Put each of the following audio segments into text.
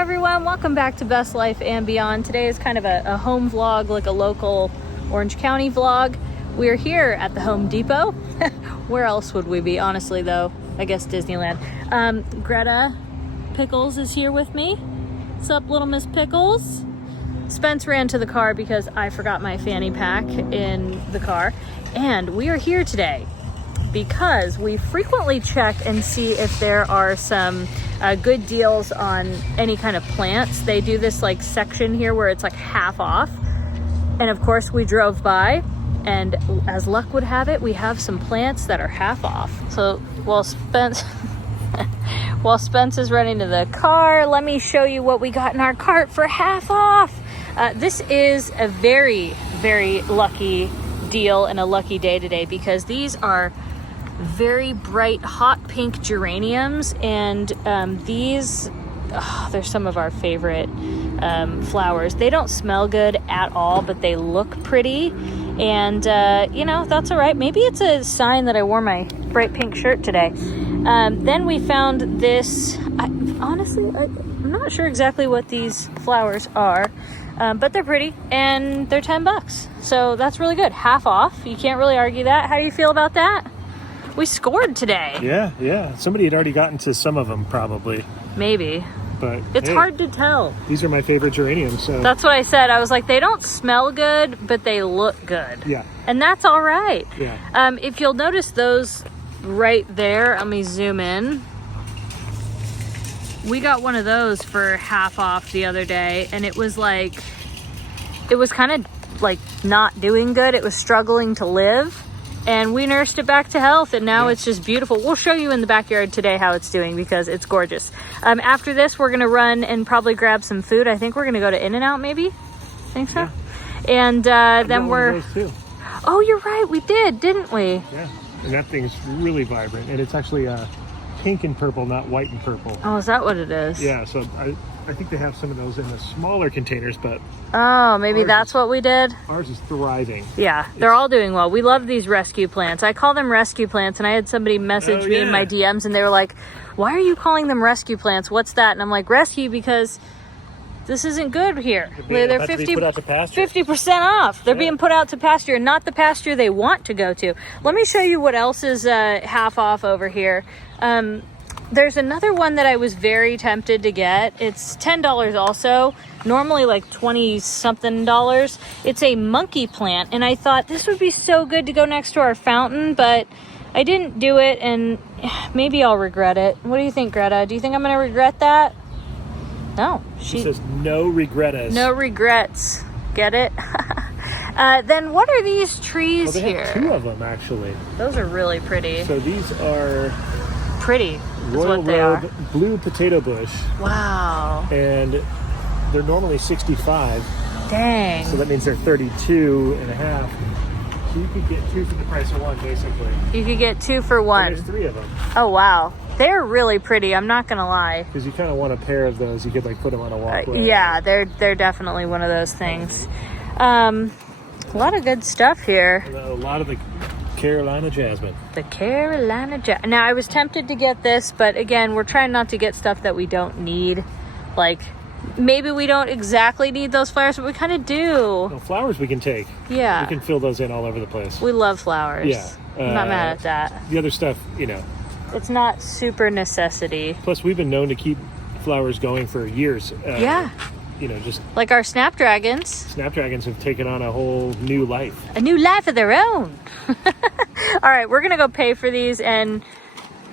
everyone, welcome back to Best Life and Beyond. Today is kind of a home vlog, like a local Orange County vlog. We're here at the Home Depot. Where else would we be, honestly, though? I guess Disneyland. Greta Pickles is here with me. What's up, little Miss Pickles? Spence ran to the car because I forgot my fanny pack in the car. And we are here today because we frequently check and see if there are some good deals on any kind of plants. They do this like section here where it's like half off. And of course we drove by, and as luck would have it, we have some plants that are half off. So while Spence is running to the car, let me show you what we got in our cart for half off. This is a very, very lucky deal and a lucky day today because these are very bright hot pink geraniums, and they're some of our favorite flowers. They don't smell good at all, but they look pretty, and you know, that's all right. Maybe it's a sign that I wore my bright pink shirt today. Then we found this. Honestly, I'm not sure exactly what these flowers are, but they're pretty and they're $10, so that's really good. Half off, you can't really argue that. How do you feel about that? We scored today. Yeah. Somebody had already gotten to some of them, probably. Maybe. But it's hard to tell. These are my favorite geraniums. So that's what I said. I was like, they don't smell good, but they look good. Yeah. And that's all right. Yeah. If you'll notice those right there, let me zoom in. We got one of those for half off the other day, and it was kind of like not doing good. It was struggling to live. And we nursed it back to health, and now it's just beautiful. We'll show you in the backyard today how it's doing because it's gorgeous. After this, we're gonna run and probably grab some food. I think we're gonna go to In-N-Out, maybe? Think so? Yeah. And then we're... Oh, you're right, we did, didn't we? Yeah, and that thing's really vibrant, and it's actually pink and purple, not white and purple. Oh, is that what it is? Yeah, so I think they have some of those in the smaller containers, but... Oh, maybe that's what we did? Ours is thriving. Yeah, they're all doing well. We love these rescue plants. I call them rescue plants, and I had somebody message me in my DMs, and they were like, why are you calling them rescue plants? What's that? And I'm like, rescue because this isn't good here. They're 50% off. They're being put out to pasture, and not the pasture they want to go to. Let me show you what else is half off over here. There's another one that I was very tempted to get. It's $10 also, normally like 20-something dollars. It's a monkey plant, and I thought this would be so good to go next to our fountain, but I didn't do it, and maybe I'll regret it. What do you think, Greta? Do you think I'm going to regret that? No. She says no regrettas. No regrets. Get it? Then what are these trees here? Have two of them, actually. Those are really pretty. So these are... Pretty. Royal Robe Blue Potato Bush. Wow. And they're normally $65. Dang. So that means they're 32 and a half. So you could get two for the price of one, basically. You could get two for one. And there's three of them. Oh, wow. They're really pretty. I'm not going to lie. Because you kind of want a pair of those. You could like put them on a walkway. Yeah, they're definitely one of those things. A lot of good stuff here. A lot of the Carolina jasmine. The Carolina jasmine. Now, I was tempted to get this, but again, we're trying not to get stuff that we don't need. Like, maybe we don't exactly need those flowers, but we kind of do. Well, flowers we can take. Yeah. We can fill those in all over the place. We love flowers. Yeah. I'm not mad at that. The other stuff, you know. It's not super necessity. Plus, we've been known to keep flowers going for years. Yeah. You know, just... Like our snapdragons. Snapdragons have taken on a whole new life. A new life of their own. All right, we're going to go pay for these and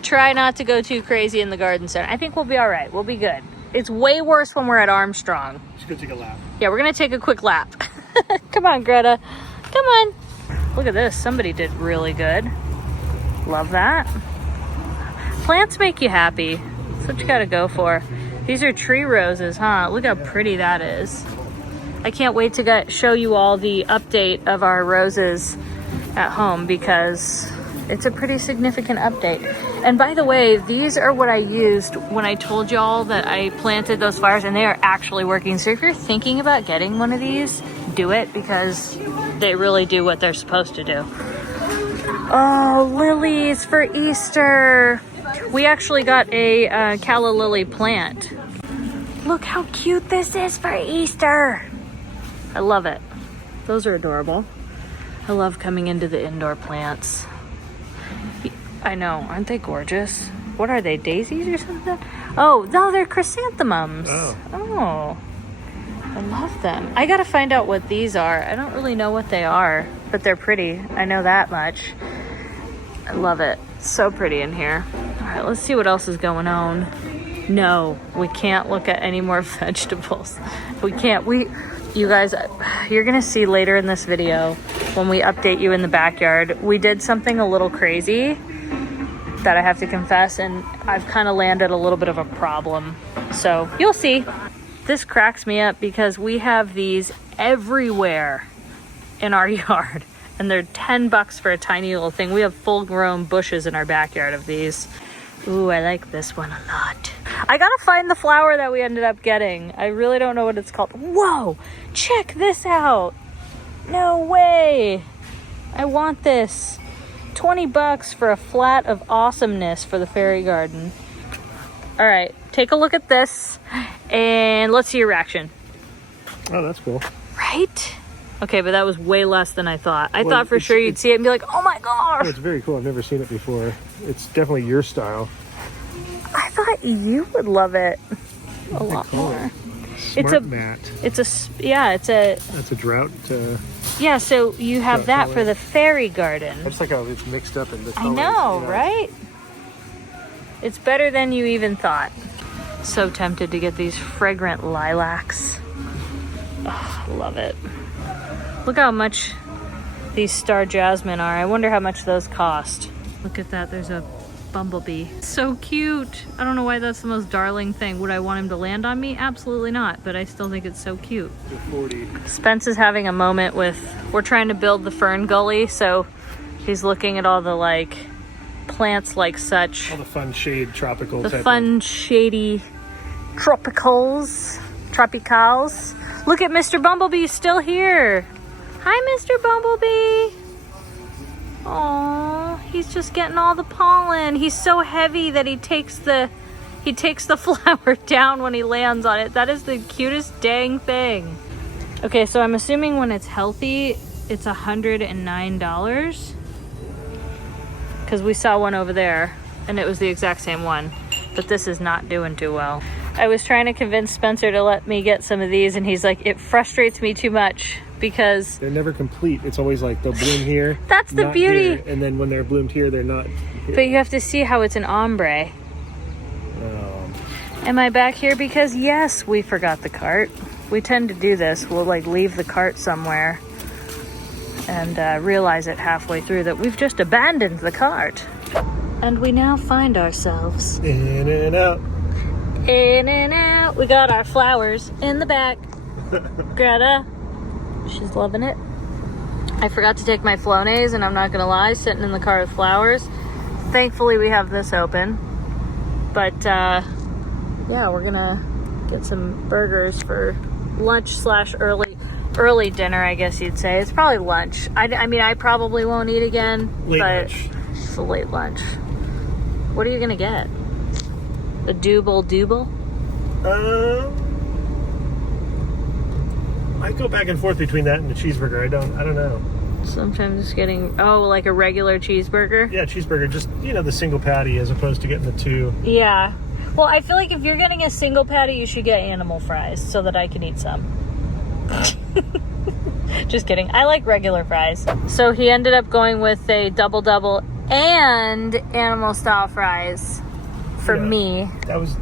try not to go too crazy in the garden center. I think we'll be all right. We'll be good. It's way worse when we're at Armstrong. Just go take a lap. Yeah, we're going to take a quick lap. Come on, Greta. Come on. Look at this. Somebody did really good. Love that. Plants make you happy. That's what you got to go for. These are tree roses, huh? Look how pretty that is. I can't wait to show you all the update of our roses at home because it's a pretty significant update. And by the way, these are what I used when I told y'all that I planted those flowers, and they are actually working. So if you're thinking about getting one of these, do it because they really do what they're supposed to do. Oh, lilies for Easter. We actually got a calla lily plant. Look how cute this is for Easter. I love it. Those are adorable. I love coming into the indoor plants. I know, aren't they gorgeous? What are they, daisies or something? Oh, no, they're chrysanthemums. Oh, I love them. I gotta find out what these are. I don't really know what they are, but they're pretty. I know that much. I love it. So pretty in here. All right, let's see what else is going on. No, we can't look at any more vegetables. We can't. You guys, you're gonna see later in this video when we update you in the backyard, we did something a little crazy that I have to confess, and I've kind of landed a little bit of a problem. So you'll see. This cracks me up because we have these everywhere in our yard, and they're $10 for a tiny little thing. We have full-grown bushes in our backyard of these. Ooh, I like this one a lot. I gotta find the flower that we ended up getting. I really don't know what it's called. Whoa, check this out. No way. I want this. $20 for a flat of awesomeness for the fairy garden. All right, take a look at this and let's see your reaction. Oh, that's cool. Right? Okay, but that was way less than I thought. I thought for sure you'd see it and be like, oh my gosh. Oh, it's very cool. I've never seen it before. It's definitely your style. I thought you would love it a lot more. Smart mat. It's a drought. Yeah, so you have that for the fairy garden. It's like how it's mixed up in the colors. I know, right? It's better than you even thought. So tempted to get these fragrant lilacs. Oh, love it. Look how much these star jasmine are. I wonder how much those cost. Look at that, there's a bumblebee. So cute. I don't know why that's the most darling thing. Would I want him to land on me? Absolutely not, but I still think it's so cute. 40. Spence is having a moment with, we're trying to build the fern gully, so he's looking at all the like plants like such. All the fun shade tropical The fun shady tropicals. Look at Mr. Bumblebee still here. Hi, Mr. Bumblebee. Aww, he's just getting all the pollen. He's so heavy that he takes the flower down when he lands on it. That is the cutest dang thing. Okay, so I'm assuming when it's healthy, it's $109. Because we saw one over there, and it was the exact same one. But this is not doing too well. I was trying to convince Spencer to let me get some of these, and he's like, it frustrates me too much because they're never complete. It's always like they'll bloom here. That's the beauty. Here, and then when they're bloomed here, they're not here. But you have to see how it's an ombre. Am I back here? Because yes, we forgot the cart. We tend to do this. We'll like leave the cart somewhere and realize it halfway through that we've just abandoned the cart. And we now find ourselves in and out. In and out. We got our flowers in the back. Greta, she's loving it. I forgot to take my Flonase, and I'm not gonna lie, sitting in the car with flowers. Thankfully, we have this open. But yeah, we're gonna get some burgers for lunch / early dinner, I guess you'd say. It's probably lunch. I mean, I probably won't eat again. Lunch. It's a late lunch. What are you gonna get? A double? I go back and forth between that and the cheeseburger. I don't know. Sometimes just getting, like a regular cheeseburger? Yeah, cheeseburger. Just, the single patty as opposed to getting the two. Yeah. Well, I feel like if you're getting a single patty, you should get animal fries so that I can eat some. Just kidding. I like regular fries. So he ended up going with a double and animal style fries for me.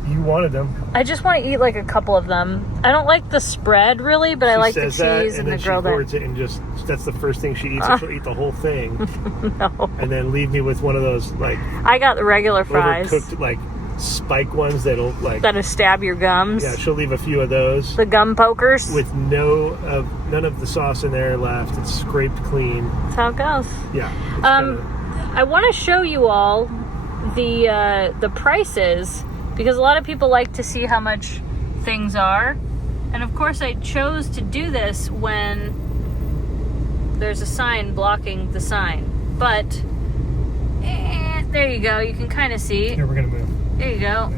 You wanted them. I just want to eat like a couple of them. I don't like the spread really, but I like the cheese and the grilled onions. She hoards it and just, that's the first thing she eats. And she'll eat the whole thing. No. And then leave me with one of those I got the regular fries. Overcooked spike ones that'll that'll stab your gums. Yeah, she'll leave a few of those. The gum pokers. With none of the sauce in there left. It's scraped clean. That's how it goes. Yeah. I want to show you all the prices because a lot of people like to see how much things are, and of course I chose to do this when there's a sign blocking the sign, but there you go, you can kind of see. Here, we're gonna move. There you go.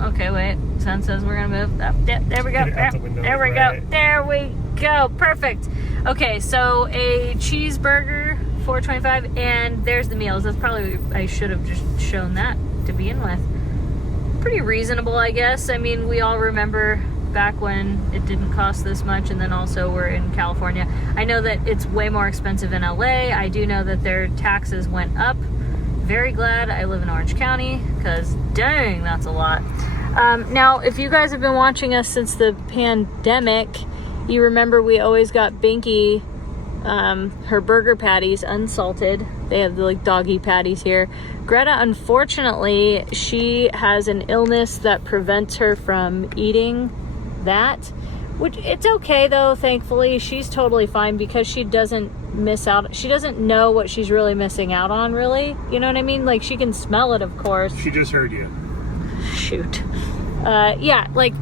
Okay, wait, sun says we're gonna move. There we go. Get it out the window, There we right. go. There we go. Perfect. Okay, so a cheeseburger, $4.25, and there's the meals. That's probably, I should have just shown that to begin with. Pretty reasonable, I guess. I mean, we all remember back when it didn't cost this much, and then also we're in California. I know that it's way more expensive in LA. I do know that their taxes went up. Very glad I live in Orange County, because dang, that's a lot. Now, if you guys have been watching us since the pandemic, you remember we always got Binky her burger patties unsalted. They have the like doggy patties here. Greta, unfortunately, she has an illness that prevents her from eating that, which it's okay though. Thankfully, she's totally fine because she doesn't miss out. She doesn't know what she's really missing out on, really. You know what I mean? Like, she can smell it, of course. She just heard you. Shoot. Yeah, like,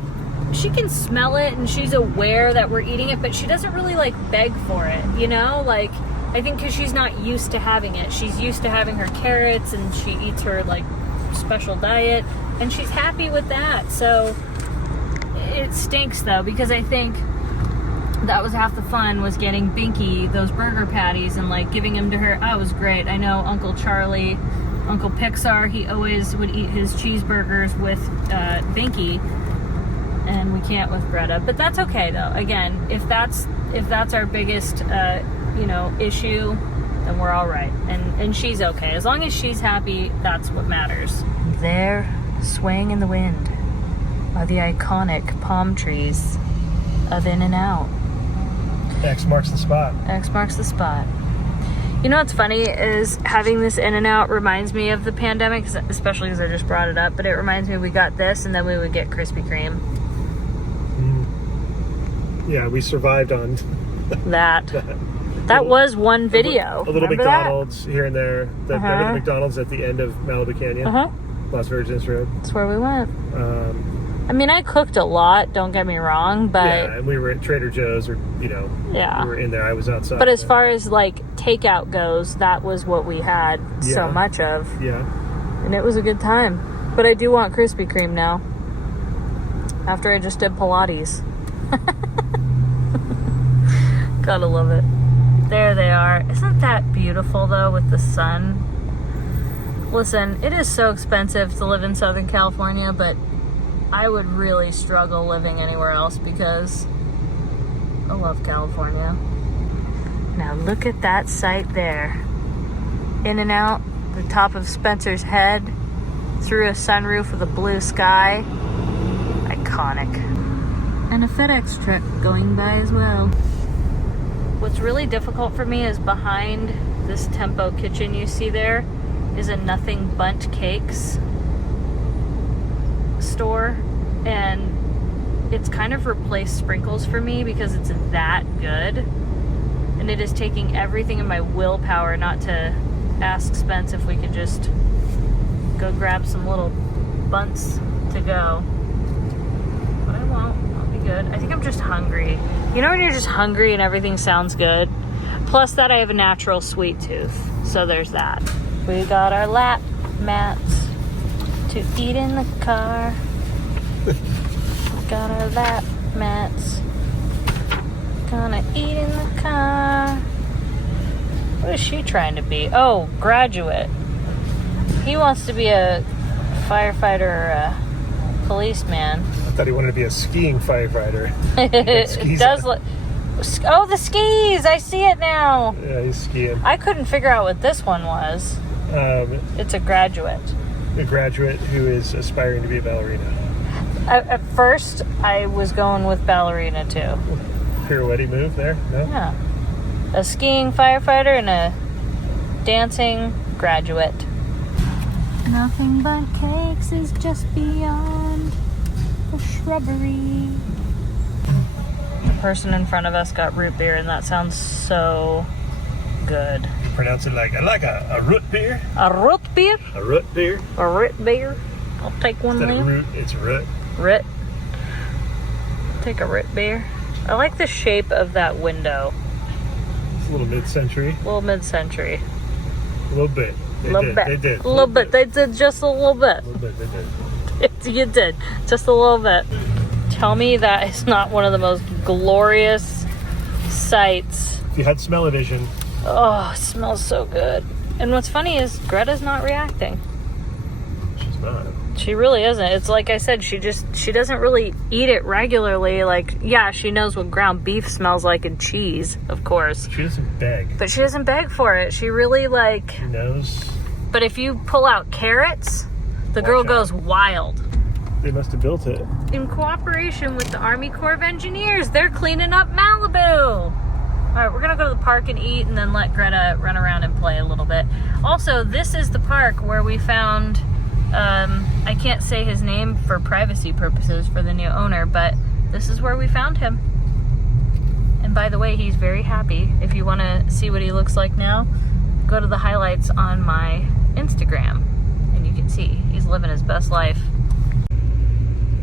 she can smell it and she's aware that we're eating it, but she doesn't really like beg for it, you know? Like, I think because she's not used to having it. She's used to having her carrots and she eats her like special diet and she's happy with that. So it stinks though, because I think that was half the fun, was getting Binky those burger patties and like giving them to her. Oh, it was great. I know Uncle Charlie, Uncle Pixar, he always would eat his cheeseburgers with Binky. And we can't with Greta, but that's okay though. Again, if that's our biggest issue, then we're all right, and she's okay as long as she's happy. That's what matters. There, swaying in the wind, are the iconic palm trees of In-N-Out. X marks the spot. X marks the spot. You know what's funny is having this In-N-Out reminds me of the pandemic, especially because I just brought it up. But it reminds me we got this, and then we would get Krispy Kreme. Yeah, we survived on that was one video. A little Remember McDonald's here and there. Remember the McDonald's at the end of Malibu Canyon? Las Virgenes Road. That's where we went. I mean, I cooked a lot, don't get me wrong, but... Yeah, and we were at Trader Joe's, or, yeah. we were in there. I was outside. But as far as, like, takeout goes, that was what we had so much of. Yeah. And it was a good time. But I do want Krispy Kreme now. After I just did Pilates. Gotta love it. There they are. Isn't that beautiful, though, with the sun? Listen, it is so expensive to live in Southern California, but I would really struggle living anywhere else because I love California. Now look at that sight there. In-N-Out, the top of Spencer's Head, through a sunroof with a blue sky. Iconic. And a FedEx truck going by as well. What's really difficult for me is behind this Tempo kitchen you see there is a Nothing Bundt Cakes store, and it's kind of replaced Sprinkles for me because it's that good, and it is taking everything in my willpower not to ask Spence if we could just go grab some little bunts to go. But I won't. I'll be good. I think I'm just hungry. You know when you're just hungry and everything sounds good? Plus that I have a natural sweet tooth. So there's that. We got our lap mats to eat in the car. Got our lap mats. Gonna eat in the car. What is she trying to be? Oh, graduate. He wants to be a firefighter or a policeman. I thought he wanted to be a skiing firefighter. It does look... Oh, the skis! I see it now. Yeah, he's skiing. I couldn't figure out what this one was. It's a graduate. A graduate who is aspiring to be a ballerina. At first, I was going with ballerina, too. Pirouette move there? No? Yeah. A skiing firefighter and a dancing graduate. Nothing but cakes is just beyond the shrubbery. The person in front of us got root beer, and that sounds so good. You pronounce it like a root beer? A root beer? A root beer? A root beer? I'll take one. Instead of root, it's root. Root. Take a root beer. I like the shape of that window. It's a little mid-century. A little mid-century. A little bit. They did. A little bit. They did just a little bit. A little bit, they did. You did. Just a little bit. Tell me that is not one of the most glorious sights. If you had smell-o-vision. Oh, it smells so good. And what's funny is Greta's not reacting. She's not. She really isn't. It's like I said, she doesn't really eat it regularly. Like, yeah, she knows what ground beef smells like and cheese, of course. She doesn't beg. But she doesn't beg for it. She really like... She knows. But if you pull out carrots, the girl goes wild. They must have built it. In cooperation with the Army Corps of Engineers, they're cleaning up Malibu. All right, we're gonna go to the park and eat and then let Greta run around and play a little bit. Also, this is the park where we found, I can't say his name for privacy purposes for the new owner, but this is where we found him. And by the way, he's very happy. If you wanna see what he looks like now, go to the highlights on my Instagram and you can see he's living his best life.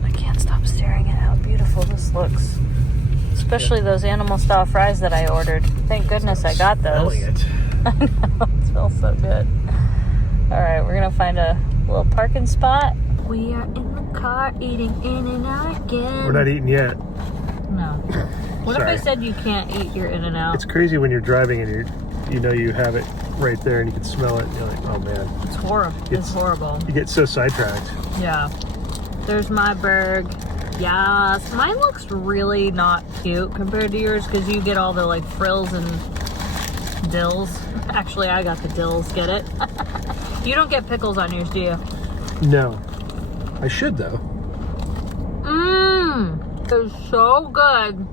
I can't stop staring at how beautiful this looks. Especially those animal style fries that I ordered. Thank goodness I got those. It. I know, it smells so good. All right, we're gonna find a little parking spot. We are in the car eating In-N-Out again. We're not eating yet. No. What Sorry. if I said you can't eat your In-N-Out? It's crazy when you're driving and you know you have it right there and you can smell it and you're like, oh man. It's horrible. It's horrible. You get so sidetracked. Yeah. There's my burg. Yes. Mine looks really not cute compared to yours because you get all the like frills and dills. Actually, I got the dills. Get it? You don't get pickles on yours, do you? No. I should though. Mmm. It's so good.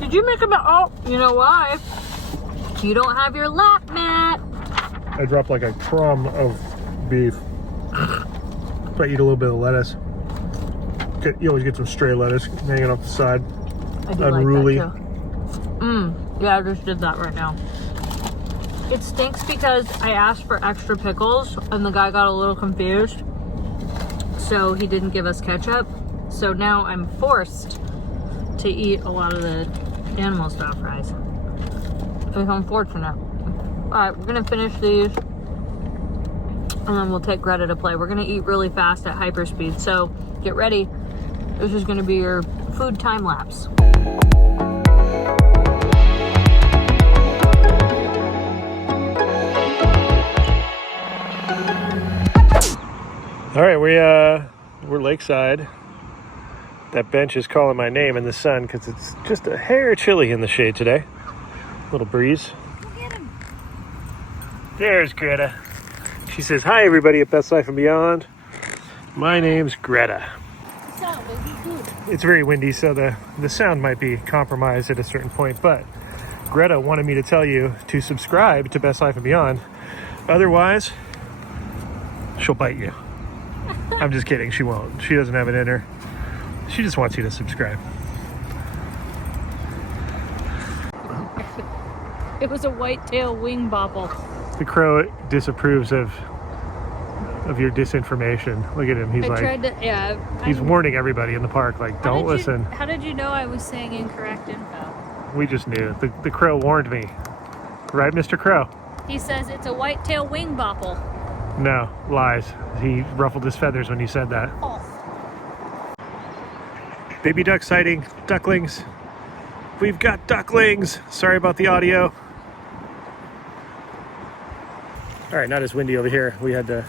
Did you make a mess? Oh, you know why? You don't have your lap mat. I dropped like a crumb of beef. If I eat a little bit of lettuce. You always get some stray lettuce hanging off the side. I do Unruly. like that too. Yeah, I just did that right now. It stinks because I asked for extra pickles and the guy got a little confused. So he didn't give us ketchup. So now I'm forced to eat a lot of the animal style fries. It's unfortunate. Alright, we're gonna finish these and then we'll take Greta to play. We're gonna eat really fast at hyperspeed, so get ready. This is gonna be your food time lapse. All right, we're lakeside. That bench is calling my name in the sun because it's just a hair chilly in the shade today. Little breeze. Look at him. There's Greta. She says, hi everybody at Best Life and Beyond. My name's Greta. It's very windy, so the sound might be compromised at a certain point, but Greta wanted me to tell you to subscribe to Best Life and Beyond. Otherwise, she'll bite you. I'm just kidding, she won't. She doesn't have it in her. She just wants you to subscribe. It was a whitetail wing bobble. The crow disapproves of your disinformation. Look at him. He's he's warning everybody in the park, like, don't listen. How did you know I was saying incorrect info? We just knew. The crow warned me. Right, Mr. Crow? He says it's a whitetail wing bobble. No, lies. He ruffled his feathers when he said that. Oh. Baby duck sighting. Ducklings. We've got ducklings. Sorry about the audio. All right, not as windy over here. We had to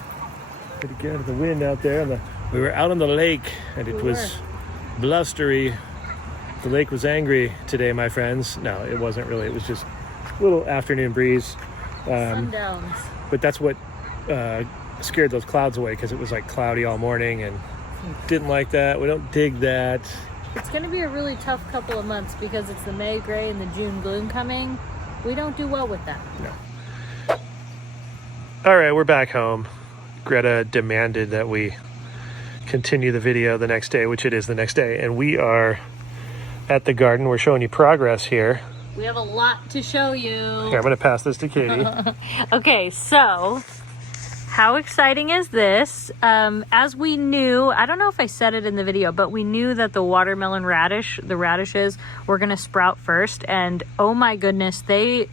get out of the wind out there. We were out on the lake, and it was blustery. The lake was angry today, my friends. No, it wasn't really. It was just a little afternoon breeze. Sundowns. But that's what scared those clouds away, because it was like cloudy all morning, and didn't like that. We don't dig that. It's going to be a really tough couple of months because it's the May gray and the June gloom coming. We don't do well with that. No. All right, we're back home. Greta demanded that we continue the video the next day, which it is the next day. And we are at the garden. We're showing you progress here. We have a lot to show you. Here, I'm going to pass this to Katie. Okay, so how exciting is this? As we knew, I don't know if I said it in the video, but we knew that the watermelon the radishes were going to sprout first. And oh my goodness, they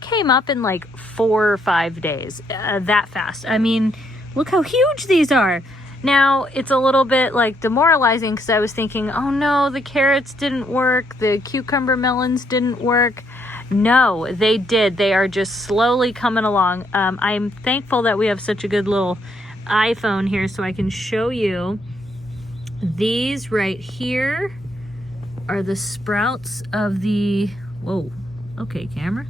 came up in like 4 or 5 days, that fast. I mean, look how huge these are. Now, it's a little bit like demoralizing because I was thinking, oh no, the carrots didn't work, the cucumber melons didn't work. No, they did. They are just slowly coming along. I'm thankful that we have such a good little iPhone here so I can show you. These right here are the sprouts of the, whoa, okay, camera.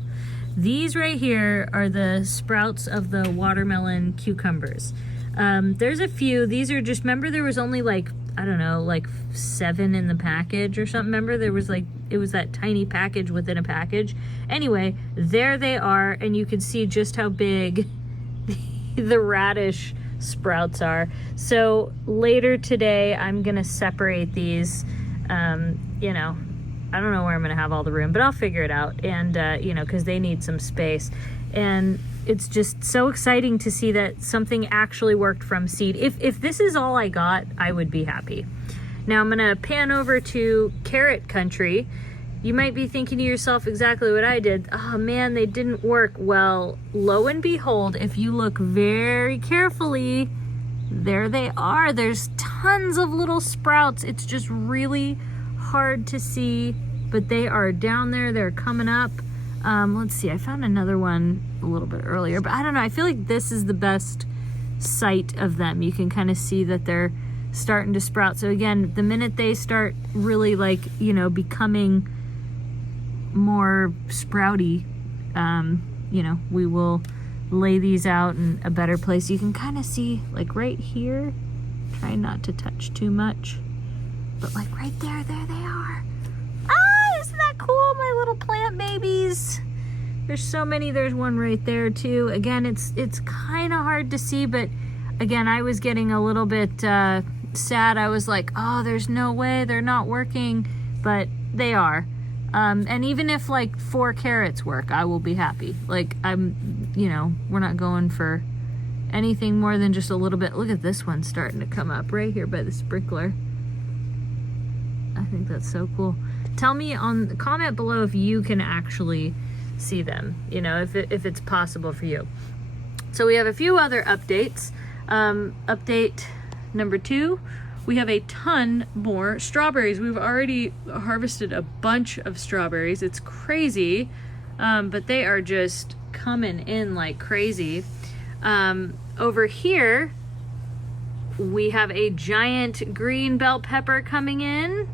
These right here are the sprouts of the watermelon cucumbers. There's a few. These are just, remember there was only like, I don't know, like 7 in the package or something. Remember there was like, it was that tiny package within a package. Anyway, there they are, and you can see just how big the radish sprouts are. So later today, I'm gonna separate these, you know, I don't know where I'm gonna have all the room, but I'll figure it out. And, you know, cause they need some space. And it's just so exciting to see that something actually worked from seed. If this is all I got, I would be happy. Now I'm gonna pan over to carrot country. You might be thinking to yourself exactly what I did. Oh man, they didn't work. Well, lo and behold, if you look very carefully, there they are. There's tons of little sprouts. It's just really hard to see, but they are down there. They're coming up. Let's see, I found another one a little bit earlier, but I don't know. I feel like this is the best sight of them. You can kind of see that they're starting to sprout. So again, the minute they start really like, you know, becoming more sprouty, you know, we will lay these out in a better place. You can kind of see like right here, try not to touch too much, but like right there they are. Ah, isn't that cool, my little plant babies? There's so many. There's one right there too. Again, it's kind of hard to see, but again, I was getting a little bit sad. I was like, oh, there's no way they're not working, but they are. And even if like 4 carrots work, I will be happy. Like I'm, you know, we're not going for anything more than just a little bit. Look at this one starting to come up right here by the sprinkler. I think that's so cool. Tell me on the comment below if you can actually see them, you know, if it's possible for you. So we have a few other updates. Update number 2, we have a ton more strawberries. We've already harvested a bunch of strawberries. It's crazy, but they are just coming in like crazy. Over here, we have a giant green bell pepper coming in.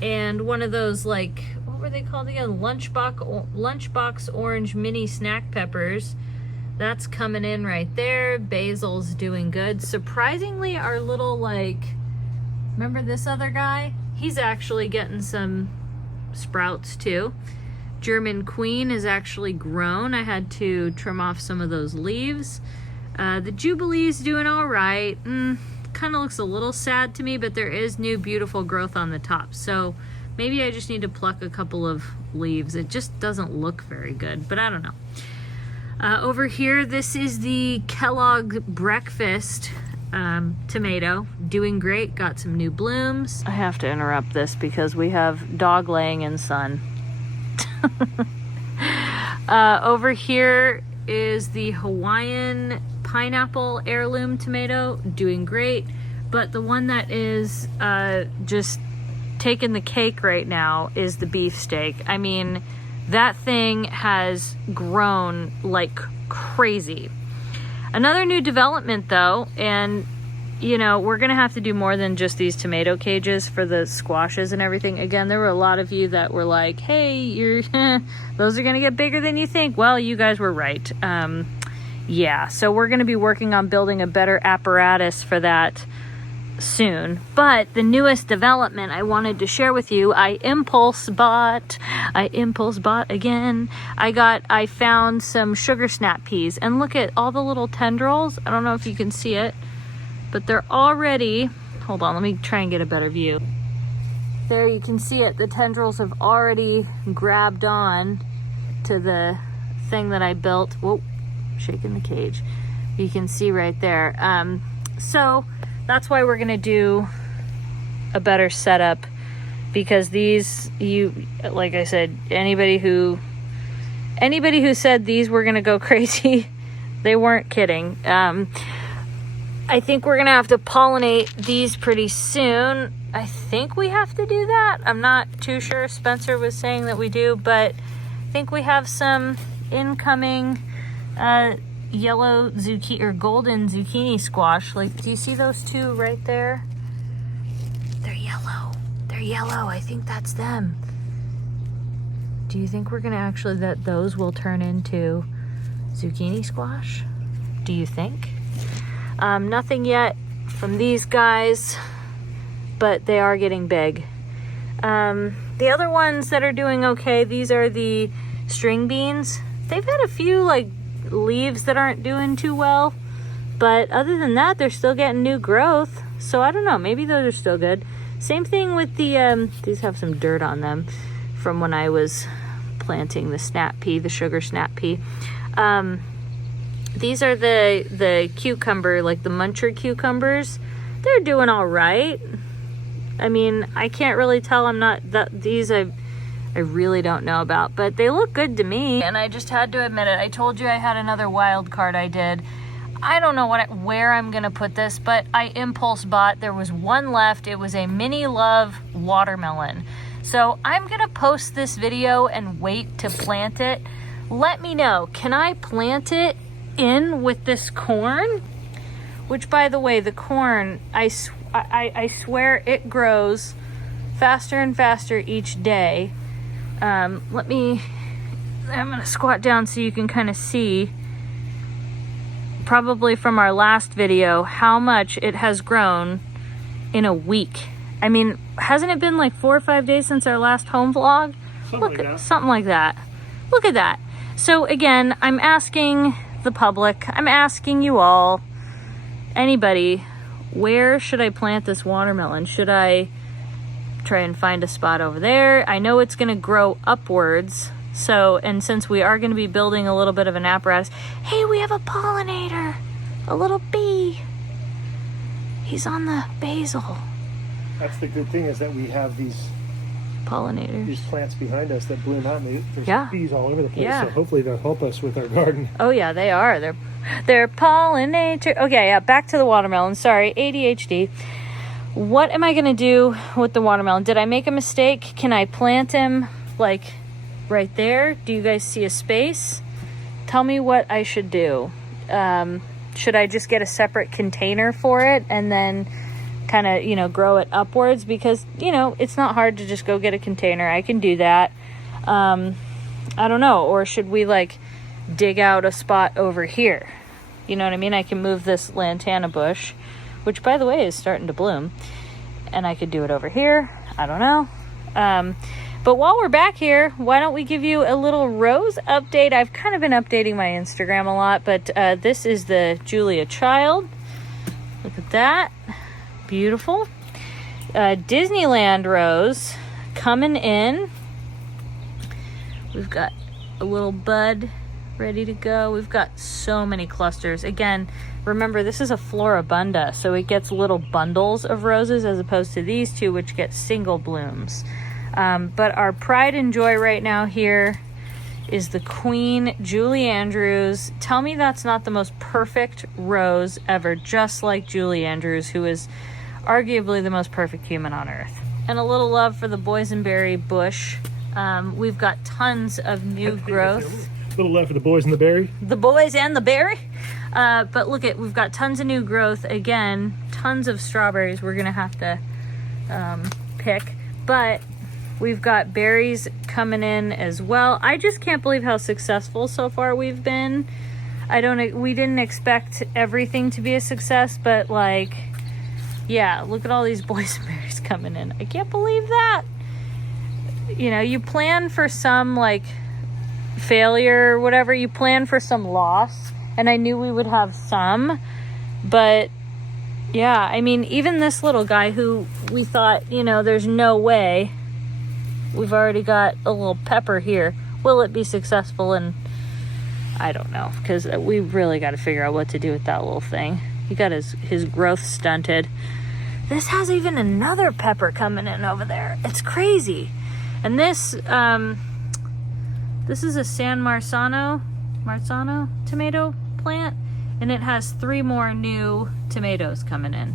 And one of those, like, what were they called again? Lunchbox orange mini snack peppers. That's coming in right there. Basil's doing good. Surprisingly, our little, like, remember this other guy? He's actually getting some sprouts too. German Queen is actually grown. I had to trim off some of those leaves. The Jubilee's doing all right. Kind of looks a little sad to me, but there is new beautiful growth on the top. So maybe I just need to pluck a couple of leaves. It just doesn't look very good, but I don't know. Over here, this is the Kellogg Breakfast tomato. Doing great, got some new blooms. I have to interrupt this because we have dog laying in sun. Over here is the Hawaiian pineapple heirloom tomato, doing great. But the one that is just taking the cake right now is the beefsteak. I mean, that thing has grown like crazy. Another new development though, and you know, we're gonna have to do more than just these tomato cages for the squashes and everything. Again, there were a lot of you that were like, hey, you're those are gonna get bigger than you think. Well, you guys were right. Yeah, so we're gonna be working on building a better apparatus for that soon. But the newest development I wanted to share with you, I impulse bought again. I found some sugar snap peas, and look at all the little tendrils. I don't know if you can see it, but they're already, hold on, let me try and get a better view. There, you can see it. The tendrils have already grabbed on to the thing that I built. Whoa, shaking the cage. You can see right there. So that's why we're gonna do a better setup, because these, like I said, anybody who said these were gonna go crazy, they weren't kidding. I think we're gonna have to pollinate these pretty soon. I think we have to do that. I'm not too sure. Spencer was saying that we do, but I think we have some incoming yellow zucchini or golden zucchini squash. Like, do you see those two right there? They're yellow. They're yellow. I think that's them. Do you think we're gonna actually, that those will turn into zucchini squash? Do you think? Nothing yet from these guys, but they are getting big. The other ones that are doing okay, these are the string beans. They've had a few like leaves that aren't doing too well, but other than that, they're still getting new growth. So I don't know, maybe those are still good. Same thing with the, these have some dirt on them from when I was planting the snap pea, the sugar snap pea. These are the cucumber, like the muncher cucumbers. They're doing all right. I mean, I can't really tell. I'm not these I really don't know about, but they look good to me. And I just had to admit it. I told you I had another wild card I did. I don't know where I'm gonna put this, but I impulse bought. There was one left. It was a mini love watermelon. So I'm gonna post this video and wait to plant it. Let me know, can I plant it in with this corn? Which, by the way, the corn, I swear it grows faster and faster each day. I'm gonna squat down so you can kind of see, probably from our last video, how much it has grown in a week. I mean, hasn't it been like 4 or 5 days since our last home vlog? Something like that. Look at that. So again, I'm asking the public, I'm asking you all, anybody, where should I plant this watermelon? Should I try and find a spot over there? I know it's gonna grow upwards. So, and since we are gonna be building a little bit of an apparatus, hey, we have a pollinator, a little bee. He's on the basil. That's the good thing, is that we have these pollinators, these plants behind us that bloom out, and there's bees all over the place. Yeah. So hopefully they'll help us with our garden. Oh yeah, they are. They're pollinator. Okay, yeah, back to the watermelon. Sorry, ADHD. What am I gonna do with the watermelon? Did I make a mistake? Can I plant him like right there? Do you guys see a space? Tell me what I should do. Should I just get a separate container for it and then kind of, you know, grow it upwards? Because, you know, it's not hard to just go get a container. I can do that. I don't know. Or should we like dig out a spot over here? You know what I mean? I can move this lantana bush, which by the way is starting to bloom, and I could do it over here. I don't know. But while we're back here, why don't we give you a little rose update? I've kind of been updating my Instagram a lot, but this is the Julia Child. Look at that. Beautiful. Disneyland rose coming in. We've got a little bud ready to go. We've got so many clusters. Again, remember, this is a floribunda, so it gets little bundles of roses as opposed to these two, which get single blooms. But our pride and joy right now here is the Queen Julie Andrews. Tell me that's not the most perfect rose ever, just like Julie Andrews, who is arguably the most perfect human on earth. And a little love for the boysenberry bush. We've got tons of new growth. A little love for the boys and the berry. The boys and the berry. But look at, we've got tons of new growth. Again, tons of strawberries we're gonna have to pick. But we've got berries coming in as well. I just can't believe how successful so far we've been. We didn't expect everything to be a success, but like, yeah, look at all these boysenberries coming in. I can't believe that. You know, you plan for some like failure or whatever, you plan for some loss, and I knew we would have some, but yeah, I mean, even this little guy who we thought, you know, there's no way. We've already got a little pepper here. Will it be successful? And I don't know, because we really got to figure out what to do with that little thing. He got his growth stunted. This has even another pepper coming in over there. It's crazy. And this is a San Marzano tomato plant, and it has 3 more new tomatoes coming in.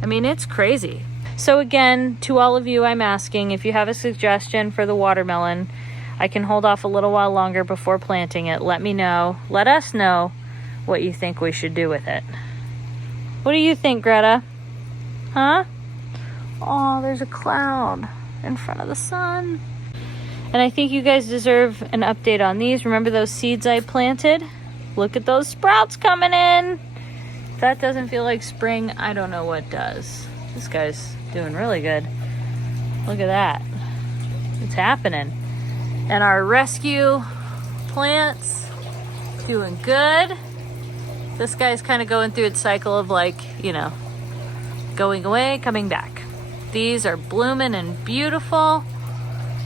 I mean, it's crazy. So again, to all of you, I'm asking if you have a suggestion for the watermelon. I can hold off a little while longer before planting it. Let me know. Let us know what you think we should do with it. What do you think, Greta? Huh? Oh, there's a cloud in front of the sun. And I think you guys deserve an update on these. Remember those seeds I planted? Look at those sprouts coming in. If that doesn't feel like spring, I don't know what does. This guy's doing really good. Look at that. It's happening. And our rescue plants doing good. This guy's kind of going through its cycle of, like, you know, going away, coming back. These are blooming and beautiful.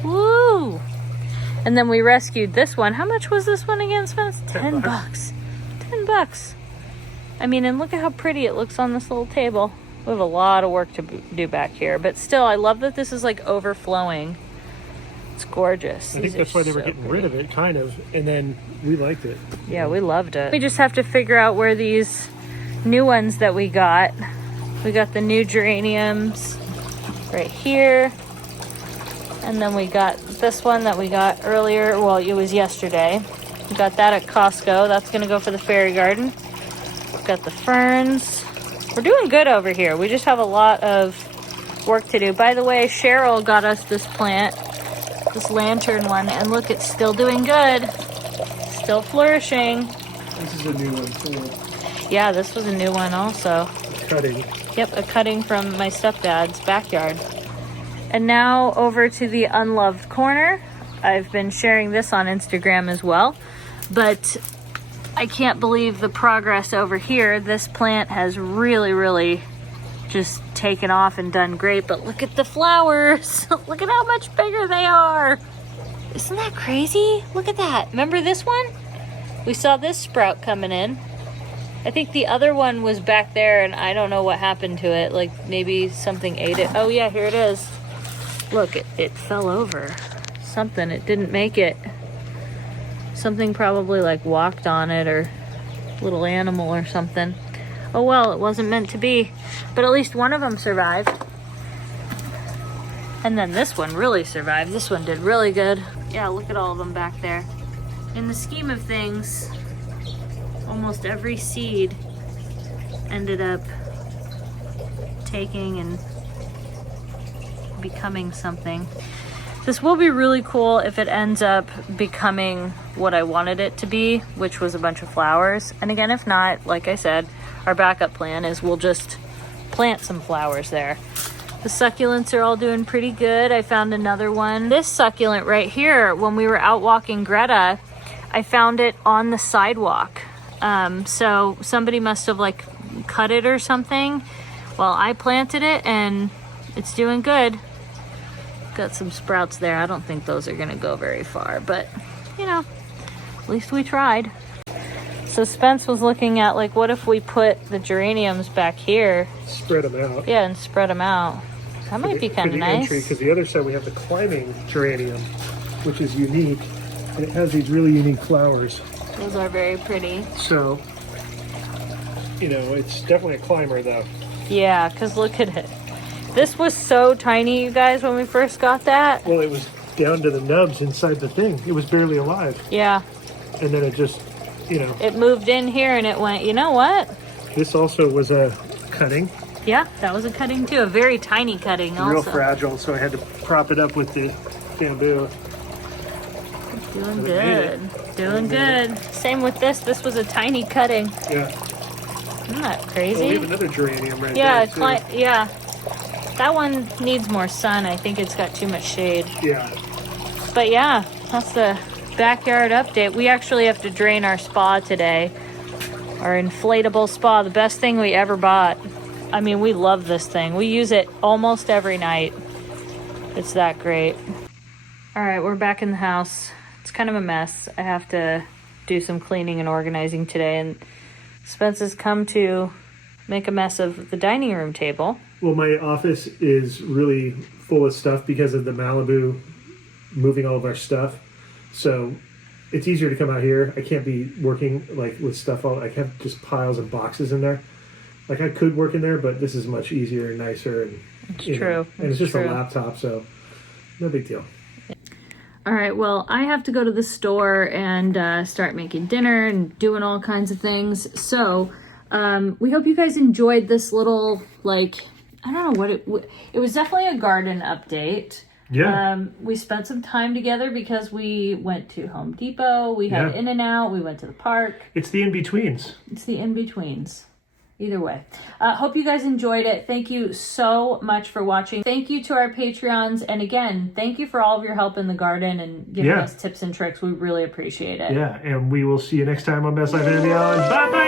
Woo! And then we rescued this one. How much was this one again, Spence? $10. $10. I mean, and look at how pretty it looks on this little table. We have a lot of work to do back here, but still, I love that this is like overflowing. It's gorgeous. I think that's why they were getting rid of it, kind of, and then we liked it. Yeah, we loved it. We just have to figure out where these new ones that we got. We got the new geraniums right here. And then we got this one that we got earlier. Well, it was yesterday. We got that at Costco. That's going to go for the fairy garden. We've got the ferns. We're doing good over here. We just have a lot of work to do. By the way, Cheryl got us this plant, this lantern one. And look, it's still doing good. Still flourishing. This is a new one, too. Yeah, this was a new one also. A cutting. Yep, a cutting from my stepdad's backyard. And now over to the unloved corner. I've been sharing this on Instagram as well, but I can't believe the progress over here. This plant has really just taken off and done great, but look at the flowers. Look at how much bigger they are. Isn't that crazy? Look at that. Remember this one? We saw this sprout coming in. I think the other one was back there and I don't know what happened to it. Like maybe something ate it. Oh yeah, here it is. Look, it fell over. Something, it didn't make it. Something probably like walked on it, or little animal or something. Oh well, it wasn't meant to be. But at least one of them survived. And then this one really survived. This one did really good. Yeah, look at all of them back there. In the scheme of things, almost every seed ended up taking and becoming something. This will be really cool if it ends up becoming what I wanted it to be, which was a bunch of flowers. And again, if not, like I said, our backup plan is we'll just plant some flowers there. The succulents are all doing pretty good. I found another one. This succulent right here, when we were out walking Greta, I found it on the sidewalk. So somebody must have like cut it or something. Well, I planted it and it's doing good. Got some sprouts there. I don't think those are gonna go very far, but you know, at least we tried. So Spence was looking at like, what if we put the geraniums back here? Spread them out. Yeah, and spread them out. That might be kind of nice. Because the other side we have the climbing geranium, which is unique, and it has these really unique flowers. Those are very pretty. So, you know, it's definitely a climber though. Yeah, because look at it. This was so tiny, you guys, when we first got that. Well, it was down to the nubs inside the thing. It was barely alive. Yeah. And then it just, you know. It moved in here and it went, you know what? This also was a cutting. Yeah, that was a cutting too. A very tiny cutting also. Real fragile, so I had to prop it up with the bamboo. Doing good. Doing good. Same with this. This was a tiny cutting. Yeah. Isn't that crazy? Oh, we have another geranium right there. Yeah. That one needs more sun. I think it's got too much shade. Yeah. But yeah, that's the backyard update. We actually have to drain our spa today. Our inflatable spa, the best thing we ever bought. I mean, we love this thing. We use it almost every night. It's that great. All right, we're back in the house. It's kind of a mess. I have to do some cleaning and organizing today, and Spence has come to make a mess of the dining room table. Well, my office is really full of stuff because of the Malibu moving all of our stuff. So it's easier to come out here. I can't be working like with stuff all. I have just piles of boxes in there. Like I could work in there, but this is much easier and nicer. And it's true. And it's just a laptop, so no big deal. All right, well, I have to go to the store and start making dinner and doing all kinds of things. So we hope you guys enjoyed this little, like, I don't know what it was definitely a garden update. Yeah. We spent some time together because we went to Home Depot. We had In-N-Out. We went to the park. It's the in-betweens. It's the in-betweens. Either way. Hope you guys enjoyed it. Thank you so much for watching. Thank you to our Patreons. And again, thank you for all of your help in the garden and giving us tips and tricks. We really appreciate it. Yeah, and we will see you next time on Best Life and Beyond. Bye-bye!